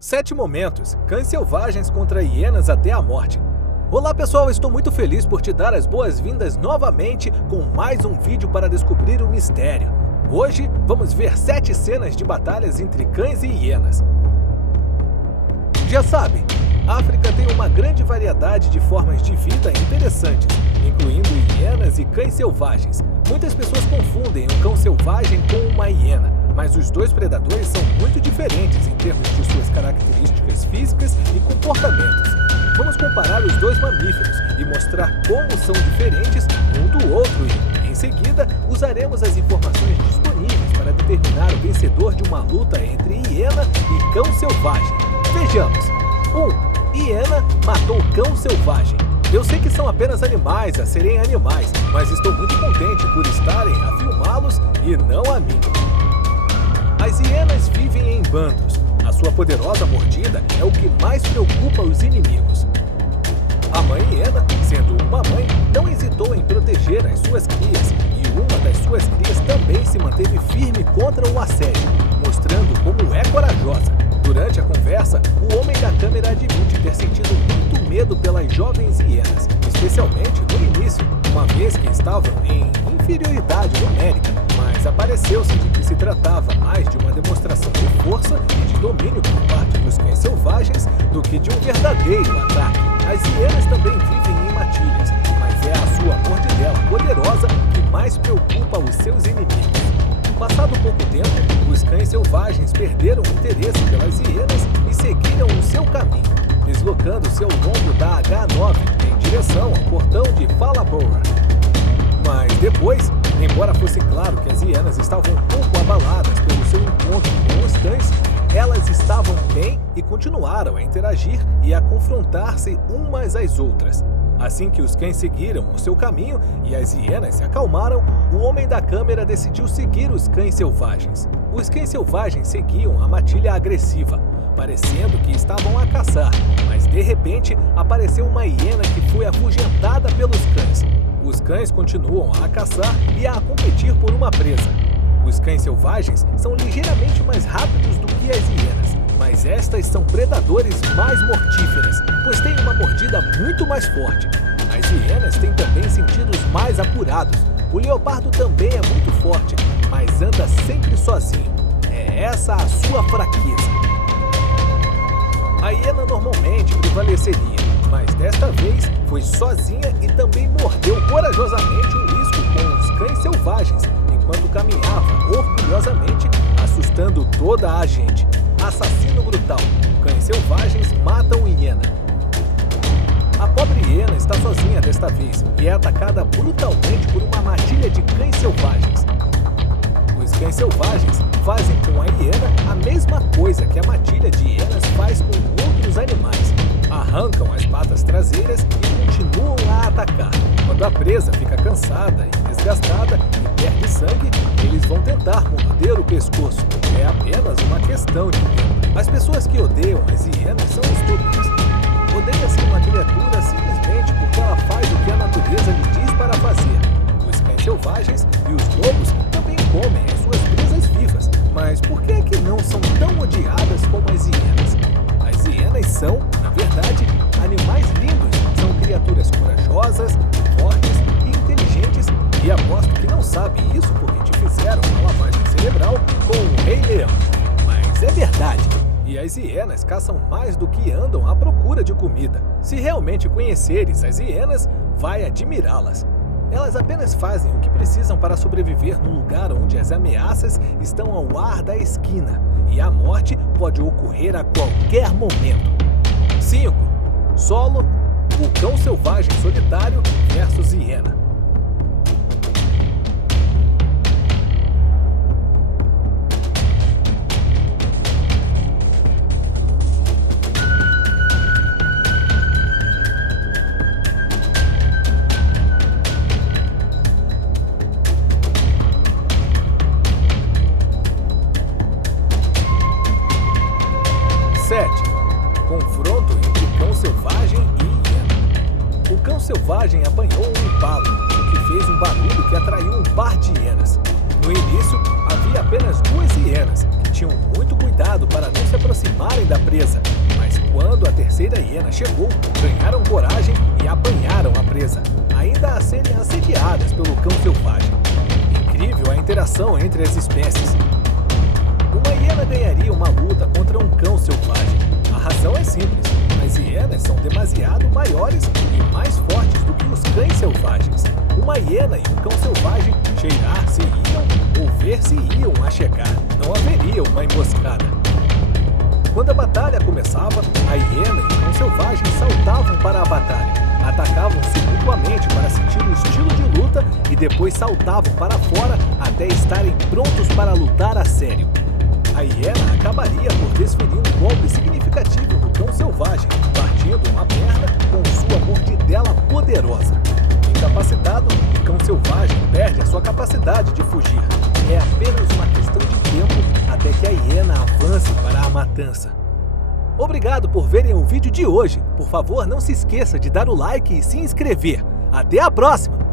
7 momentos, cães selvagens contra hienas até a morte. Olá pessoal, estou muito feliz por te dar as boas-vindas novamente com mais um vídeo para descobrir o mistério. Hoje vamos ver 7 cenas de batalhas entre cães e hienas. Já sabe, a África tem uma grande variedade de formas de vida interessantes, incluindo hienas e cães selvagens. Muitas pessoas confundem um cão selvagem com uma hiena, mas os dois predadores são muito diferentes em termos de suas características físicas e comportamentos. Vamos comparar os dois mamíferos e mostrar como são diferentes um do outro e, em seguida, usaremos as informações disponíveis para determinar o vencedor de uma luta entre hiena e cão selvagem. Vejamos. 1. Hiena matou cão selvagem. Eu sei que são apenas animais a serem animais, mas estou muito contente por estarem a filmá-los e não a mim. As hienas vivem em bandos. A sua poderosa mordida é o que mais preocupa os inimigos. A mãe hiena, sendo uma mãe, não hesitou em proteger as suas crias e uma das suas crias também se manteve firme contra o assédio, mostrando como é corajosa. Durante a conversa, o homem da câmera admite ter sentido muito medo pelas jovens hienas, especialmente no início, uma vez que estavam em inferioridade numérica, mas apareceu-se de que se tratava mais de uma demonstração de força e de domínio por parte dos cães selvagens do que de um verdadeiro ataque. As hienas também vivem em matilhas, mas é a sua mordidela poderosa que mais preocupa os seus inimigos. Passado pouco tempo, os cães selvagens perderam o interesse pelas hienas e seguiram o seu caminho, deslocando-se ao longo da H9 em direção ao portão de Phalaborwa. Mas depois, embora fosse claro que as hienas estavam um pouco abaladas pelo seu encontro com os cães, elas estavam bem e continuaram a interagir e a confrontar-se umas às outras. Assim que os cães seguiram o seu caminho e as hienas se acalmaram, o homem da câmera decidiu seguir os cães selvagens. Os cães selvagens seguiam a matilha agressiva, parecendo que estavam a caçar, mas de repente apareceu uma hiena que foi afugentada pelos cães. Os cães continuam a caçar e a competir por uma presa. Os cães selvagens são ligeiramente mais rápidos do que as hienas, mas estas são predadores mais mortíferas, pois têm uma mordida muito mais forte. As hienas têm também sentidos mais apurados. O leopardo também é muito forte, mas anda sempre sozinho. É essa a sua fraqueza. A hiena normalmente prevaleceria, mas desta vez foi sozinha e também mordeu corajosamente o risco com os cães selvagens, enquanto caminhava orgulhosamente, assustando toda a gente. Assassino brutal. Cães selvagens matam hiena. A pobre hiena está sozinha desta vez e é atacada brutalmente por uma matilha de cães selvagens. Os cães selvagens fazem com a hiena a mesma coisa que a matilha de hienas faz com outros animais. Arrancam as patas traseiras e continuam a atacar. Quando a presa fica cansada e desgastada e perde sangue, eles vão tentar morder o pescoço. É apenas uma questão de tempo. As pessoas que odeiam as hienas são estúpidas. Odeia-se uma criatura simplesmente porque ela faz o que a natureza lhe diz para fazer. Os cães selvagens e os lobos também comem as suas presas vivas. Mas por que é que não são tão odiadas como as hienas? As hienas são, na verdade, animais lindos. São criaturas corajosas, fortes e inteligentes. E aposto que não sabe isso porque te fizeram uma lavagem cerebral com o Rei Leão. Mas é verdade. E as hienas caçam mais do que andam à procura de comida. Se realmente conheceres as hienas, vai admirá-las. Elas apenas fazem o que precisam para sobreviver no lugar onde as ameaças estão ao ar da esquina. E a morte pode ocorrer a qualquer momento. 5. Solo, o cão selvagem solitário versus hiena. Confronto entre cão selvagem e hiena. O cão selvagem apanhou um impala, o que fez um barulho que atraiu um par de hienas. No início, havia apenas 2 hienas, que tinham muito cuidado para não se aproximarem da presa, mas quando a terceira hiena chegou, ganharam coragem e apanharam a presa, ainda a serem assediadas pelo cão selvagem. Incrível a interação entre as espécies. Uma hiena ganharia uma luta contra um cão selvagem. A razão é simples, as hienas são demasiado maiores e mais fortes do que os cães selvagens. Uma hiena e um cão selvagem cheirar-se-iam ou ver-se-iam a chegar. Não haveria uma emboscada. Quando a batalha começava, a hiena e o cão selvagem saltavam para a batalha. Atacavam-se mutuamente para sentir o estilo de luta e depois saltavam para fora até estarem prontos para lutar a sério. A hiena acabaria por desferir um golpe significativo no cão selvagem, partindo uma perna com sua mordidela poderosa. Incapacitado, o cão selvagem perde a sua capacidade de fugir. É apenas uma questão de tempo até que a hiena avance para a matança. Obrigado por verem o vídeo de hoje. Por favor, não se esqueça de dar o like e se inscrever. Até a próxima!